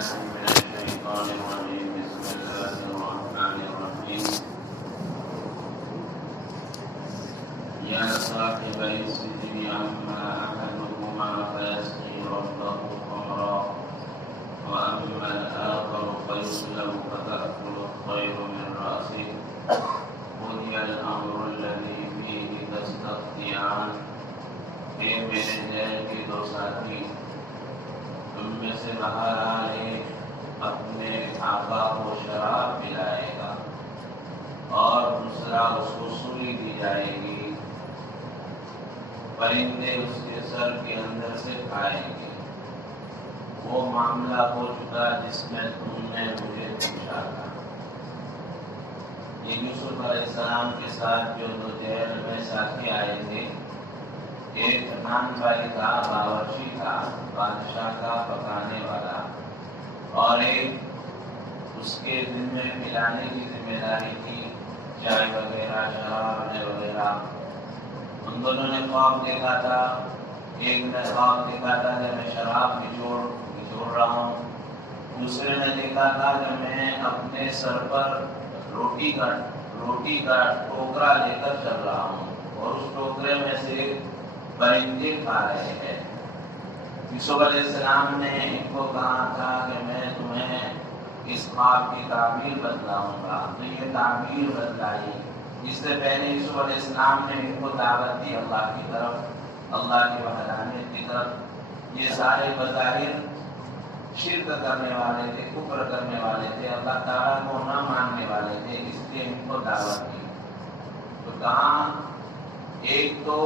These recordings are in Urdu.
بالله من الشيطان الرجيم. بسم الله الرحمن الرحيم. يا صاحبي السجن أما أحدهما فيسقي ربه خمرا وأما الآخر فيسلب فتأكل الطير من رأسه قضي الأمر الذي فيه تستفتيان. اے میرے جیل کے دو ساتھی، تم میں سے باہر آئے اپنے آقا کو شراب پلائے گا اور دوسرا اس کو سولی دی جائے گی، پرندے اس کے سر کے اندر سے کھائیں گے۔ وہ معاملہ ہو چکا جس میں تم نے مجھے پوچھا تھا۔ یہ یوسف علیہ السلام کے ساتھ جو دو جیل میں ساتھی آئے تھے، ایک نان بھائی تھا، باورچی تھا، بادشاہ کا پکانے والا، اور ایک اس کے دن میں پلانے کی ذمہ داری تھی، چائے وغیرہ، شراب وغیرہ۔ ان دونوں نے خواب دیکھا تھا۔ ایک نے خواب دیکھا تھا کہ میں شراب نچوڑ رہا ہوں، دوسرے نے دیکھا تھا کہ میں اپنے سر پر روٹی کا ٹوکرا لے کر چل رہا ہوں اور اس ٹوکرے میں سے پرندے کھا رہے ہیں۔ یوسف علیہ السلام نے ان کو کہا تھا کہ میں تمہیں اس خواب کی تعبیر بتلاؤں گا، تو یہ تعبیر بتلائی۔ اس سے پہلے یوسف علیہ السلام نے ان کو دعوت دی اللہ کی طرف، اللہ کی وحدانیت کی طرف۔ یہ سارے بظاہر شرک کرنے والے تھے، کفر کرنے والے تھے، اللہ تعالیٰ کو نہ ماننے والے تھے، اس لیے ان کو دعوت دی۔ تو کہاں ایک تو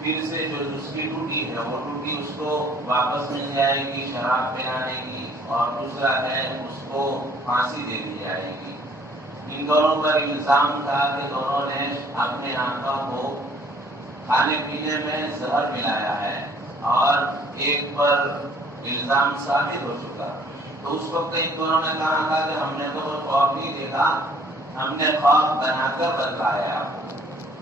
پھر سے جو اس کی ڈیوٹی ہے وہ ڈیوٹی اس کو واپس مل جائے گی شراب پلانے کی، اور دوسرا ہے اس کو پھانسی دے دی جائے گی۔ ان دونوں پر الزام تھا کہ دونوں نے اپنے آقا کو کھانے پینے میں زہر ملایا ہے، اور ایک پر الزام ثابت ہو چکا۔ تو اس وقت ان دونوں نے کہا تھا کہ ہم نے تو وہ خواب نہیں دیکھا، ہم نے خواب بنا کر بتلایا آپ کو۔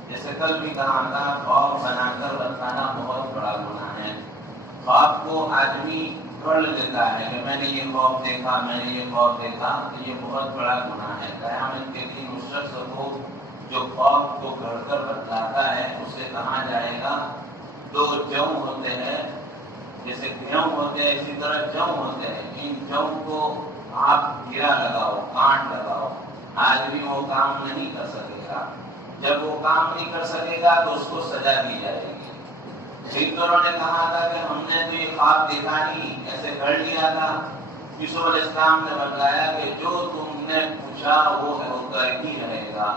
جیسے کل بھی کہا تھا، خواب بنا کر بتانا بہت بڑا گناہ ہے۔ خواب کو آدمی گھڑ لیتا ہے کہ میں نے یہ خواب دیکھا، میں نے یہ خواب دیکھا، تو یہ بہت بڑا گناہ ہے۔ قیامت کے دن اس شخص کو جو خواب کو گھڑ کر بتلاتا ہے اسے کہا جائے گا، دو جو ہوتے ہیں، جیسے گیہوں ہوتے ہیں اسی طرح جو ہوتے ہیں، ان جو کو آپ گرا لگاؤ، کانٹ لگاؤ، آدمی وہ کام نہیں کر سکے گا۔ جب وہ کام نہیں کر سکے گا تو اس کو سزا دی جائے گی۔ ان دونوں نے کہا تھا کہ ہم نے تو یہ خواب دیکھا نہیں، ایسے کر لیا تھا۔ یوسف علیہ السلام نے بتلایا کہ جو تم نے پوچھا وہ کر ہی رہے گا۔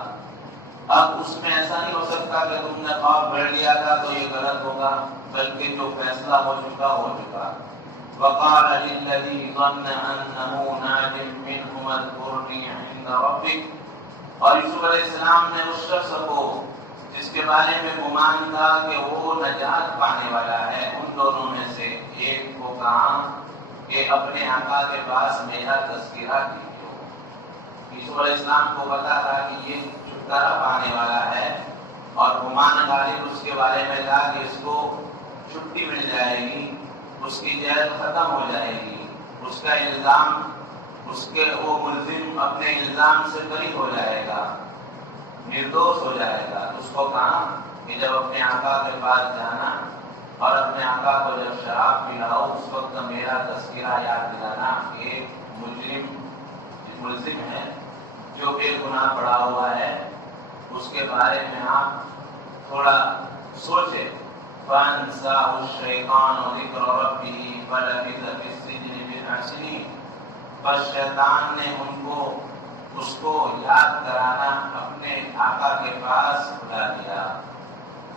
اب اس میں ایسا نہیں ہو سکتا کہ تم نے خواب گھڑ لیا تھا تو یہ غلط ہوگا، بلکہ جو فیصلہ ہو چکا ہو چکا۔ وقال للذي ظن انه ناج منهما اذكرني عند ربك۔ اور یوسف علیہ السلام نے اس شخص کو جس کے بارے میں گمان تھا کہ وہ نجات پانے والا ہے، ان دونوں میں سے ایک کو کہا کہ اپنے آقا کے پاس میرا تذکرہ کیجو۔ یوسف علیہ السلام کو پتا تھا کہ یہ چھٹکارا پانے والا ہے، اور گمان غالب اس کے بارے میں تھا کہ اس کو چھٹی مل جائے گی، اس کی جیل ختم ہو جائے گی، اس کا الزام، اس کے وہ ملزم اپنے الزام سے بری ہو جائے گا، نردوش ہو جائے گا۔ اس کو کہا کہ جب اپنے آقا کے پاس جانا اور اپنے آقا کو جب شراب پلاؤ، اس وقت میرا تذکرہ یاد دلانا کہ ملزم ہے جو بے گناہ پڑا ہوا ہے، اس کے بارے میں آپ تھوڑا سوچے۔ فَأَنسَاهُ الشَّيْطَانُ ذِكْرَ رَبِّهِ فَلَبِثَ فِي السِّجْنِ بِضْعَ سِنِينَ۔ بس شیطان نے اس کو یاد کرانا اپنے آقا کے پاس بلا دیا۔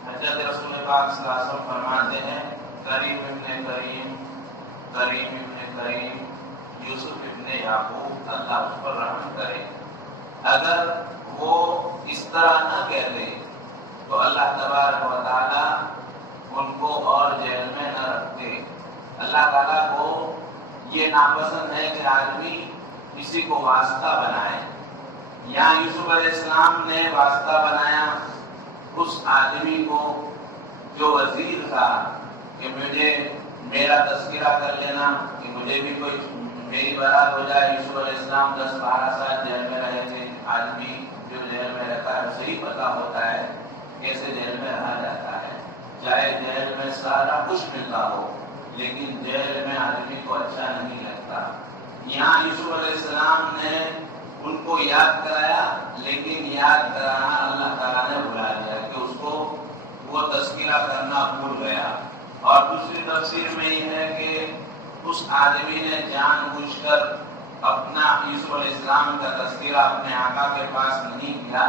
حضرت رسول پاک صلی اللہ علیہ وسلم فرماتے ہیں، کریم ابن کریم یوسف ابن یعقوب، اللہ اس پر رحم کرے۔ اگر وہ اس طرح نہ کہتے تو اللہ تبارک و تعالی ان کو اور جیل میں نہ رکھتے۔ اللہ تعالیٰ کو یہ ناپسند ہے کہ آدمی کسی کو واسطہ بنائے۔ یہاں یوسف علیہ السلام نے واسطہ بنایا اس آدمی کو جو وزیر تھا کہ مجھے میرا تذکرہ کر لینا کہ مجھے بھی کوئی میری برات ہو جائے۔ یوسف علیہ السلام 10-12 سال جیل میں رہے تھے۔ آدمی جو جیل میں رہتا ہے اسے ہی پتا ہوتا ہے کیسے جیل میں رہا جاتا ہے۔ چاہے جیل میں سارا کچھ ملتا ہو لیکن جیل میں آدمی کو اچھا نہیں لگتا۔ یہاں یوسف علیہ السلام نے ان کو یاد کرایا، لیکن یاد کرانا اللہ تعالیٰ نے بلا دیا کہ اس کو وہ تذکرہ کرنا بھول گیا۔ اور دوسری تفسیر میں یہ ہے کہ اس آدمی نے جان بوجھ کر اپنا یوسف علیہ السلام کا تذکرہ اپنے آقا کے پاس نہیں کیا،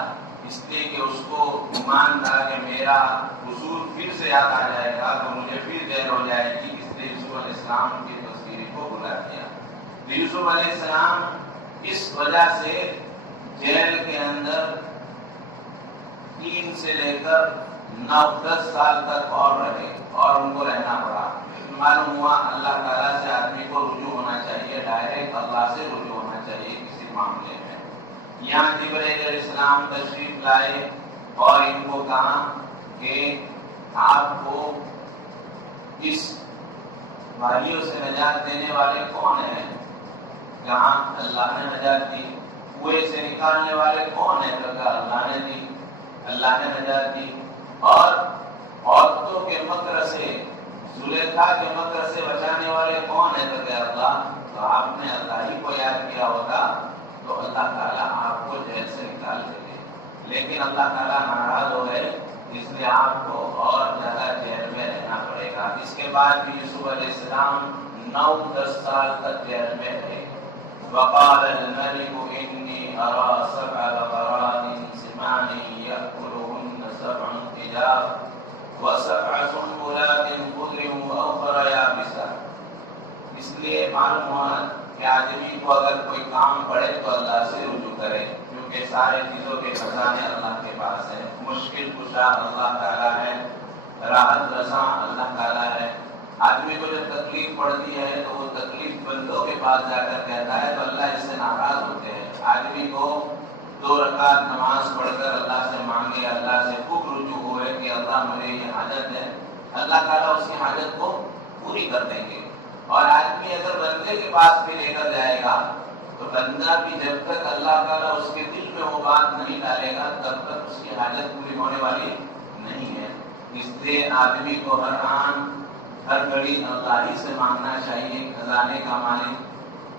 اس لیے کہ اس کو گمان تھا کہ میرا حضور پھر سے یاد آ جائے گا تو مجھے پھر دیر ہو جائے گی، اس لیے یوسف علیہ السلام کی تذکرے کو بلا دیا۔ یوسف علیہ السلام اس وجہ سے جیل کے اندر 3 سے لے کر 9-10 سال تک اور رہے اور ان کو رہنا پڑا۔ معلوم ہوا اللہ تعالیٰ سے آدمی کو رجوع ہونا چاہیے، ڈائریکٹ اللہ سے رجوع ہونا چاہیے کسی معاملے میں۔ یہاں جبرائیل علیہ السلام تشریف لائے اور ان کو کہا کہ آپ کو اس بھائیوں سے نجات دینے والے کون ہیں؟ کہاں اللہ نے نجات دی۔ کنویں سے نکالنے والے کون ہیں؟ کہا اللہ نے دی، اللہ نے نجات دی۔ اور عورتوں کے مکر سے، زلیخا کے مکر سے بچانے والے کون ہیں؟ کہ اللہ۔ تو آپ نے اللہ ہی کو یاد کیا ہوتا تو اللہ تعالیٰ آپ کو جیل سے نکال دیتے، لیکن اللہ تعالیٰ ناراض ہو گئے، اس لیے آپ کو اور زیادہ جیل میں رہنا پڑے گا۔ اس کے بعد بھی یوسف علیہ السلام 9-10 سال تک جیل میں رہے۔ وقال الملك إني أرى 7 بقرات سمان يأكلهن 7 طجاف و7 سنبلات خضر وأخرى يابسات۔ اس لیے معلوم ہوا کہ آدمی کو اگر کوئی کام پڑے تو اللہ سے رجوع کرے، کیونکہ سارے چیزوں کے خزانے اللہ کے پاس ہیں۔ مشکل کشا اللہ تعالیٰ ہے، راحت رساں اللہ تعالیٰ ہے۔ آدمی کو جب تکلیف پڑتی ہے تو وہ تکلیف بندوں کے پاس جا کر کہتا ہے تو اللہ اس سے ناراض ہوتے ہیں۔ آدمی کو 2 رکعت نماز پڑھ کر اللہ سے مانگے، اللہ سے خوب رجوع ہوئے کہ اللہ مجھے یہ حاجت ہے، اللہ تعالیٰ اس کی حاجت کو پوری کر دیں گے۔ اور آدمی اگر بندے کے پاس بھی لے کر جائے گا تو بندہ بھی جب تک اللہ تعالیٰ اس کے دل میں وہ بات نہیں ڈالے گا تب تک اس کی حاجت پوری ہونے والی نہیں ہے۔ اس لیے آدمی کو ہر آن ہر گھڑی اللہ ہی سے مانگنا چاہیے، خزانے کا مالک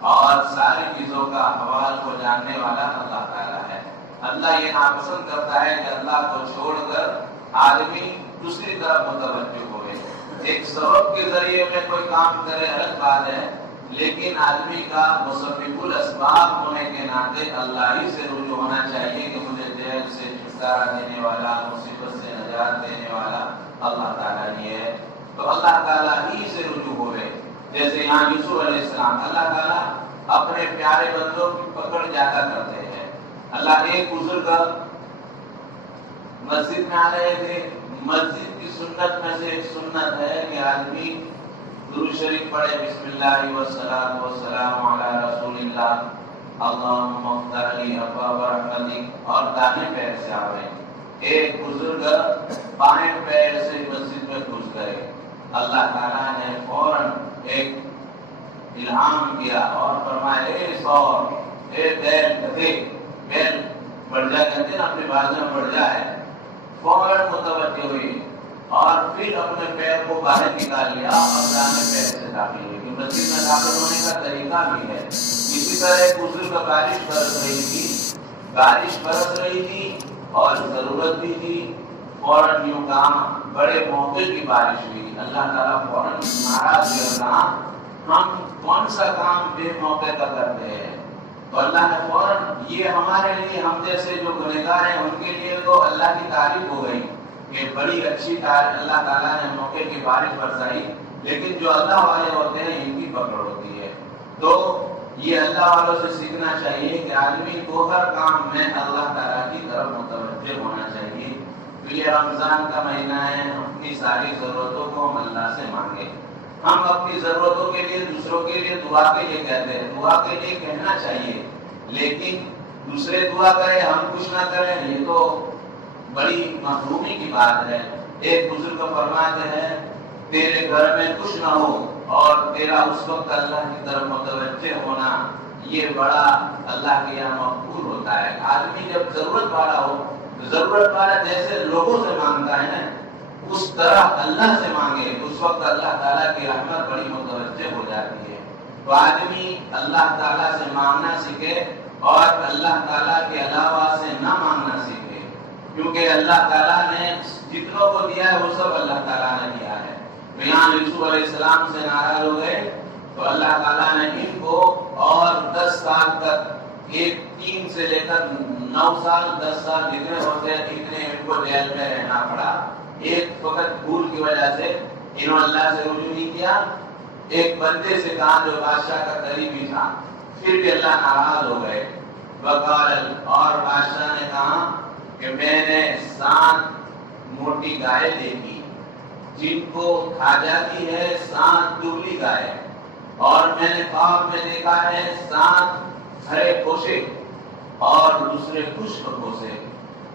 اور ساری چیزوں کا احوال کو جاننے والا اللہ تعالیٰ ہے۔ اللہ یہ ناپسند کرتا ہے کہ اللہ کو چھوڑ کر آدمی دوسری طرف متوجہ ہوئے۔ ایک سبب کے ذریعے میں کوئی کام کرے الگ بات ہے، لیکن آدمی کا مسبب الاسباب ہونے کے ناطے اللہ ہی سے رجوع ہونا چاہیے کہ مجھے جیل سے چھٹکارا دینے والا، مصیبت سے نجات دینے والا اللہ تعالیٰ ہی ہے۔ تو اللہ تعالیٰ ہی سے رجوع ہوئے۔ جیسے یہاں یوسف علیہ السلام، اللہ تعالیٰ اپنے پیارے بندوں کی پکڑ زیادہ کرتے ہیں۔ اللہ ایک بزرگ مسجد میں آ رہے تھے، مسجد کی سنت میں سے ایک سنت ہے کہ آدمی درود شریف پڑھے، بسم اللہ والصلاۃ والسلام علی رسول اللہ، اللہم افتح لی ابواب رحمتک، اور دائیں پیر سے آوے۔ ایک بزرگ بائیں پیر سے مسجد میں گھس گئے، اللہ تعالیٰ نے فوراً ایک الہام کیا اور فرمایا اے سور، اے بیل، کدے بیل بڑھ جا، کہتے ہیں نا اپنی بازو میں بڑھ جائے، فوراً متوجہ ہوئی اور پھر اپنے پیر کو باہر نکال لیا اور دائیں پیر سے داخل ہوئی۔ مسجد میں داخل ہونے کا طریقہ بھی ہے۔ اسی طرح ایک بزرگ بارش برس رہی تھی اور ضرورت بھی تھی، فوراً یوں کام، بڑے موقع کی بارش ہوئی، اللہ تعالیٰ فوراً ناراض ہو رہا، ہم کون سا کام بے موقع کا کرتے ہیں؟ تو اللہ نے فوراً، یہ ہمارے لیے، ہم جیسے جو گنہگار ہیں ان کے لیے تو اللہ کی تعریف ہو گئی کہ بڑی اچھی اللہ تعالیٰ نے موقع کی بارش برسائی، لیکن جو اللہ والے ہوتے ہیں ان کی پکڑ ہوتی ہے۔ تو یہ اللہ والوں سے سیکھنا چاہیے کہ آدمی کو ہر کام میں اللہ تعالیٰ کی طرف متوجہ ہونا چاہیے۔ تو یہ رمضان کا مہینہ ہے، اپنی ساری ضرورتوں کو ہم اللہ سے مانگیں۔ ہم اپنی ضرورتوں کے لیے، دوسروں کے لیے دعا کے لیے کہتے ہیں، دعا کے لیے کہنا چاہیے، لیکن دوسرے دعا کریں ہم کچھ نہ کریں، یہ تو بڑی محرومی کی بات ہے۔ ایک بزرگ فرماتے ہیں تیرے گھر میں کچھ نہ ہو اور تیرا اس وقت اللہ کی طرف متوجہ ہونا یہ بڑا اللہ کے یہاں مقبول ہوتا ہے۔ آدمی جب ضرورت والا ہو، ضرورت والا جیسے لوگوں سے مانگتا ہے نا، اس طرح اللہ سے مانگے، اس وقت اللہ تعالیٰ کی رحمت بڑی متوجہ ہو جاتی ہے۔ تو آدمی اللہ تعالیٰ سے مانگنا سیکھے اور اللہ تعالیٰ کے علاوہ سے نہ مانگنا سیکھے، کیونکہ اللہ تعالیٰ نے جتنوں کو دیا ہے وہ سب اللہ تعالیٰ نے دیا ہے۔ تو یہاں یوسف علیہ السلام سے ناراض ہو گئے تو اللہ تعالیٰ نے ان کو اور 10 سال تک، 3 سے لے کر 9 سال 10 سال جتنے ہوتے ہیں اتنے ان کو جیل میں رہنا پڑا۔ ایک وقت بھول کی وجہ سے انہوں نے اللہ سے رجوع نہیں کیا، ایک بندے سے کہا جو بادشاہ کا قریبی تھا، پھر بھی اللہ ناراض ہو گئے۔ وقال، اور بادشاہ نے کہا کہ میں نے 7 موٹی گائے دیکھی جن کو کھا جاتی ہے 7 دبلی گائے، اور میں نے خواب میں دیکھا ہے 7 ہرے پوشے اور دوسرے خشک پوشے۔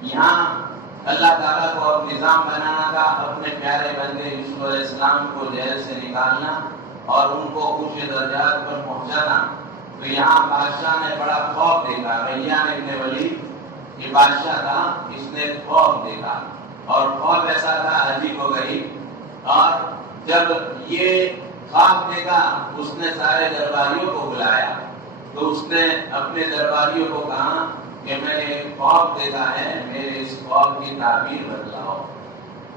یہاں اللہ تعالیٰ کو اب نظام بنانا تھا، اپنے پیارے بندے یوسف علیہ السلام کو جیل سے نکالنا اور ان کو اونچے درجات پر پہنچانا۔ تو یہاں بادشاہ نے بڑا خوف دیکھا، ریان ابن ولید یہ بادشاہ تھا، اس نے خوف دیکھا اور خوف ایسا تھا عجیب و غریب، اور جب یہ خواب دیکھا اس نے سارے درباریوں کو بلایا، تو اس نے اپنے درباریوں کو کہا کہ میں نے ایک خواب دیکھا ہے، میرے اس خواب کی تعبیر بتلاؤ۔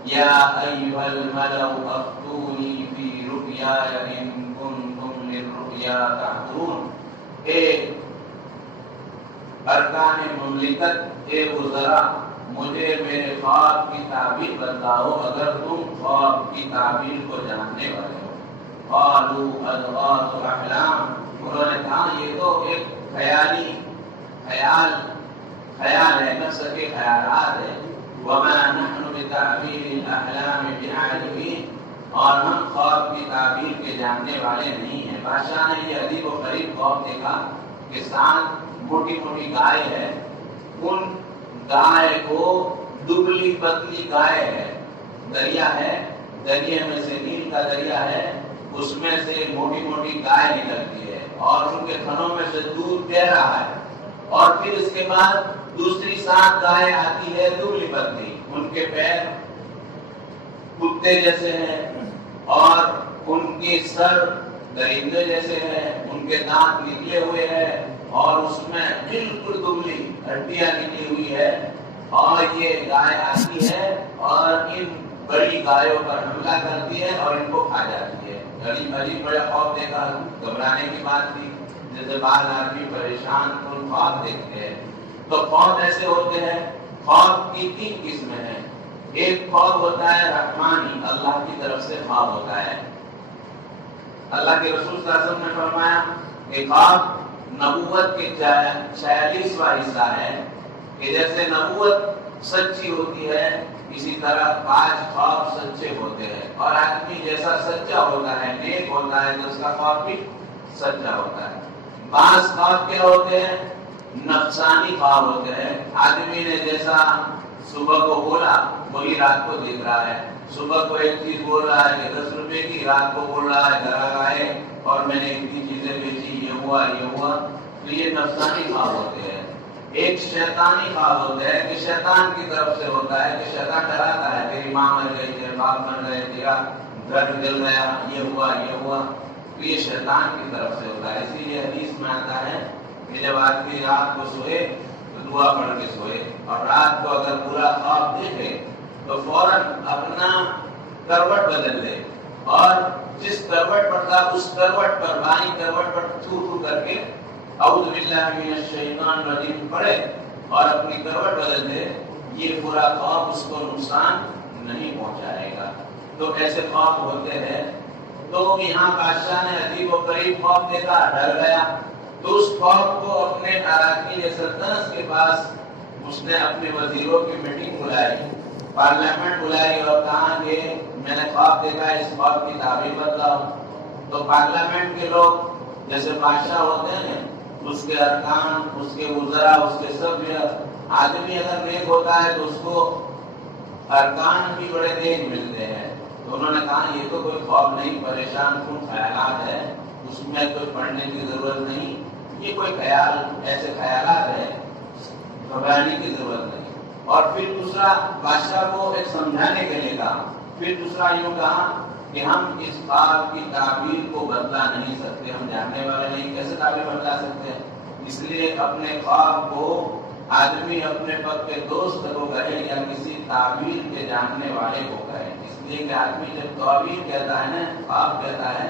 یا ایھا الملأ افتونی فی رؤیای ان کنتم للرؤیا تعبرون۔ اے ارکان مملکت، اے وزراء، مجھے میرے خواب کی تعبیر بتلاؤ اگر تم خواب کی تعبیر کو جاننے والے ہو۔ قالوا اضغاث احلام، انہوں نے کہا یہ تو ایک خیال ہے، نفس کے خیالات ہے۔ وما نحن بتعبیر الاحلام بعالمین، اور ہم خواب کی تعبیر کے جاننے والے نہیں ہیں۔ بادشاہ نے یہ عجیب و غریب خواب دیکھا کہ 7 موٹی موٹی گائے ہے، ان گائے کو دبلی پتلی گائے ہے، دریا ہے، دریا میں سے نیل کا دریا ہے، اس میں سے موٹی موٹی گائے نکلتی ہے اور ان کے تھنوں میں سے دودھ بہ رہا ہے، اور پھر اس کے بعد دوسری 7 گائے آتی ہے دبلی پتلی، ان کے پیر کتے جیسے ہیں اور ان کے سر درندے جیسے ہیں، ان کے دانت نکلے ہوئے ہیں اور اس میں بالکل دبلی ہڈیاں نکلی ہوئی ہے، اور یہ گائے آتی ہے اور ان بڑی گایوں پر حملہ کرتی ہے اور ان کو کھا جاتی ہے۔ عجیب بڑا خواب دیکھا، گھبرانے کی بات تھی، جیسے بعض آدمی پریشان کن خواب دیکھتے ہیں۔ تو خواب ایسے ہوتے ہیں، خواب کی 3 قسمیں ہیں۔ ایک خواب ہوتا ہے رحمانی، اللہ کی طرف سے خواب ہوتا ہے۔ اللہ کے رسول صلی اللہ علیہ وسلم نے فرمایا کہ خواب نبوت کے 46واں حصہ ہے، کہ جیسے نبوت سچی ہوتی ہے اسی طرح 5 خواب سچے ہوتے ہیں، اور آدمی جیسا سچا ہوتا ہے، نیک ہوتا ہے، تو اس کا خواب بھی سچا ہوتا ہے۔ بعض خواب کیا ہوتے ہیں؟ نفسانی خواب ہوتے ہیں، آدمی نے جیسا صبح کو بولا وہی رات کو دیکھ رہا ہے، صبح کو ایک چیز بول رہا ہے کہ 10 روپے کی، رات کو بول رہا ہے گھر آئے اور میں نے اتنی چیزیں بیچی، یہ ہوا یہ ہوا۔ تو یہ نفسانی خواب ہوتے ہیں۔ ایک شیطانی خواب ہوتا ہے کہ شیطان کی طرف سے ہوتا ہے، کہ شیطان ڈراتا ہے تیری ماں مر گئی، تیرے باپ مر گئے، تیرا گھر جل گیا، یہ ہوا یہ ہوا۔ تو یہ شیطان کی طرف سے ہوتا ہے۔ اسی لیے حدیث میں آتا ہے کہ جب آدمی رات کو سوئے تو دعا پڑھ کے سوئے، اور رات کو اگر برا خواب دیکھے تو فوراً اپنا کروٹ بدل دے، اور جس کروٹ پر تھا اس کروٹ پر، بائیں کروٹ پر تھو کر کے اعوذ باللہ من الشیطان الرجیم پڑھے اور اپنی کروٹ بدل دے، یہ برا خواب اس کو نقصان نہیں پہنچائے گا۔ تو ایسے خواب ہوتے ہیں۔ تو یہاں بادشاہ نے عجیب و غریب خواب دیکھا، ڈر گیا، تو اس خواب کو اپنے اراکین سلطنت کے پاس اس نے اپنے وزیروں کی میٹنگ بلائی، پارلیمنٹ بلائی اور کہا کہ میں نے خواب دیکھا ہے، اس خواب کی تعبیر بتلاؤ۔ تو پارلیمنٹ کے لوگ جیسے بادشاہ ہوتے ہیں، اس کے ارکان، اس کے وزراء، اس کے سب، آدمی اگر نیک ہوتا ہے تو اس کو ارکان بھی بڑے نیک ملتے ہیں، تو انہوں نے کہا یہ تو کوئی خواب نہیں، پریشان کن خیالات ہے، اس میں کوئی پڑھنے کی ضرورت نہیں، یہ کوئی خیال ایسے خیالات ہے، گھبرانے کی ضرورت نہیں۔ اور پھر دوسرا بادشاہ کو ایک سمجھانے کے لیے کہا، پھر دوسرا یوں کہا کہ ہم اس خواب کی تعبیر کو بدلا نہیں سکتے، ہم جاننے والے نہیں، کیسے تعبیر بدلا سکتے ہیں؟ اس لیے اپنے خواب کو آدمی اپنے پکے دوست کو کہے یا کسی تعبیر کے جاننے والے کو کہے، اس لیے کہ آدمی جب تعبیر کہتا ہے نا، خواب کہتا ہے،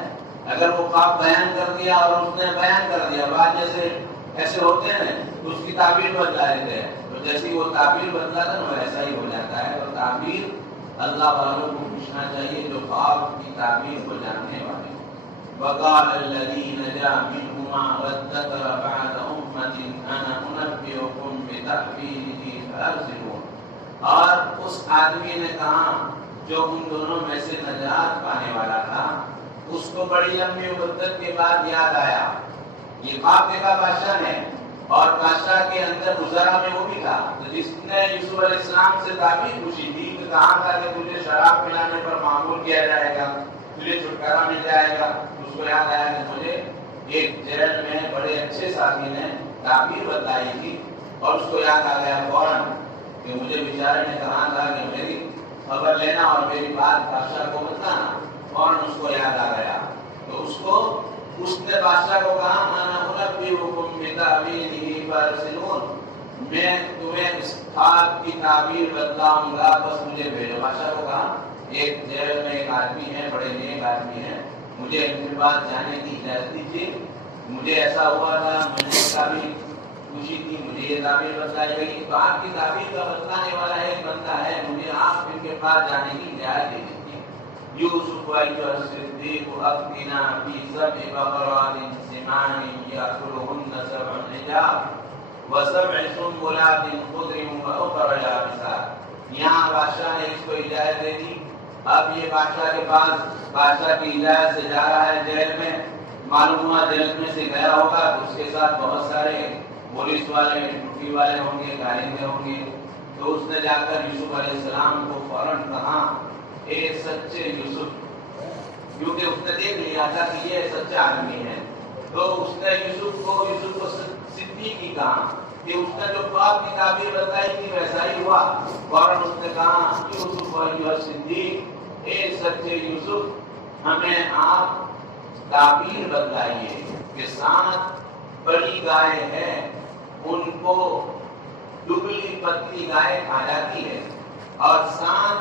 اگر وہ خواب بیان کر دیا اور اس نے بیان کر دیا، بعد جیسے ایسے ہوتے ہیں تو اس کی تعبیر بدلا دیتے ہیں، تو جیسی وہ تعبیر بدلا تھا نا ایسا ہی ہو جاتا ہے۔ اور تعبیر اللہ والوں کو پوچھنا چاہیے جو خواب کی تعبیر کو جاننے والے۔ وقال الذي نجا منهما وادكر بعد أمة أنا أنبئكم بتأويله فأرسلون۔ اور اس آدمی نے کہا جو ان دونوں میں سے نجات پانے والا تھا، اس کو بڑی لمبی مدت کے بعد یاد آیا، یہ خواب دیکھا بادشاہ نے، اور بادشاہ کے اندر گزرا میں وہ بھی تھا، تو جس نے یوسف علیہ السلام سے تعبیر پوچھی تھی کہ کہا تھا کہ تجھے شراب پلانے پر معمول کیا جائے گا، تجھے چھٹکارا مل جائے گا، اس کو یاد آیا کہ مجھے ایک جیل میں بڑے اچھے ساتھی نے تعبیر بتائی تھی، اور اس کو یاد آ گیا فوراً کہ مجھے بیچارے نے کہا تھا کہ میری خبر لینا اور میری بات بادشاہ کو بتانا، فوراً اس کو یاد آ گیا، تو اس نے بادشاہ کو کہا انا انبئکم بتأویلہ فارسلون، میں تمہیں اس خواب کی تعبیر بتلاؤں گا، بس مجھے بھیجو۔ بادشاہ کو کہا ایک جیل میں ایک آدمی ہے، بڑے نیک آدمی ہے، مجھے ان کے پاس جانے کی اجازت دیجیے، مجھے ایسا ہوا تھا، میں نے تعبیر پوچھی تھی، مجھے یہ تعبیر بتلائی گئی، تو آپ کی تعبیر کا بتلانے والا ایک بندہ ہے، مجھے آپ ان کے پاس جانے کی اجازت دے دیجیے۔ یوسف ایھا الصدیق افتنا فی سبع بقرات سمان یأکلہن سبع عجاف وسبع سنبلات خضر وأخر یابسات۔ یہاں بادشاہ نے اس کو اجازت دے دی، اب یہ بادشاہ کے پاس بادشاہ کی اجازت سے جا رہا ہے جیل میں، معلوم ہوا جیل میں سے گیا ہوگا تو اس کے ساتھ بہت سارے پولیس والے، ڈیوٹی والے ہوں گے، کارندے ہوں گے، تو اس نے جا کر یوسف علیہ السلام کو فوراً کہا اے سچے یوسف، کیونکہ اس نے دیکھ لیا تھا کہ یہ سچا آدمی ہے، تو اس نے یوسف کو صدیق ہی کہا کہ اس نے جو خواب کی تعبیر بتائی تھی ویسا ہی ہوا، فوراً اس نے کہا یوسف ایھا الصدیق، اے سچے یوسف، ہمیں آپ تعبیر بتلائیے کہ 7 بڑی گائے ہیں، ان کو دبلی پتلی گائے کھا جاتی ہے، اور 7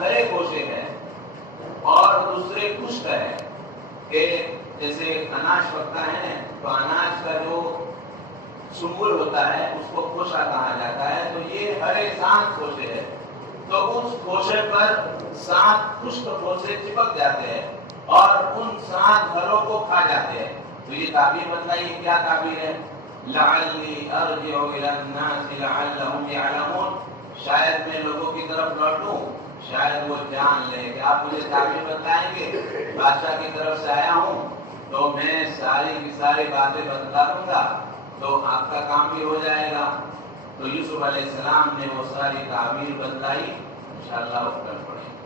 ہرے گوشے ہیں اور دوسرے خشک ہے، کہ جیسے اناج پکتا ہے تو اناج کا جو سنبل ہوتا ہے اس کو خوشہ کہا جاتا ہے، تو یہ ہرے 7 گوشے ہیں، تو اس گوشے پر 7 خشک گوشے چپک جاتے ہیں اور ان 7 گھروں کو کھا جاتے ہیں۔ تو یہ تعبیر بتلائیے کیا تعبیر ہے؟ لعلی ارجع الی الناس لعلہم یعلمون، شاید میں لوگوں کی طرف لوٹوں، شاید وہ جان لیں کہ آپ مجھے تعبیر بتلائیں گے، بادشاہ کی طرف سے آیا ہوں تو میں ساری کی ساری باتیں بتلا دوں گا، تو آپ کا کام بھی ہو جائے گا۔ تو یوسف علیہ السلام نے وہ ساری تعبیر بتلائی، انشاءاللہ وہ کل پڑھیں گے۔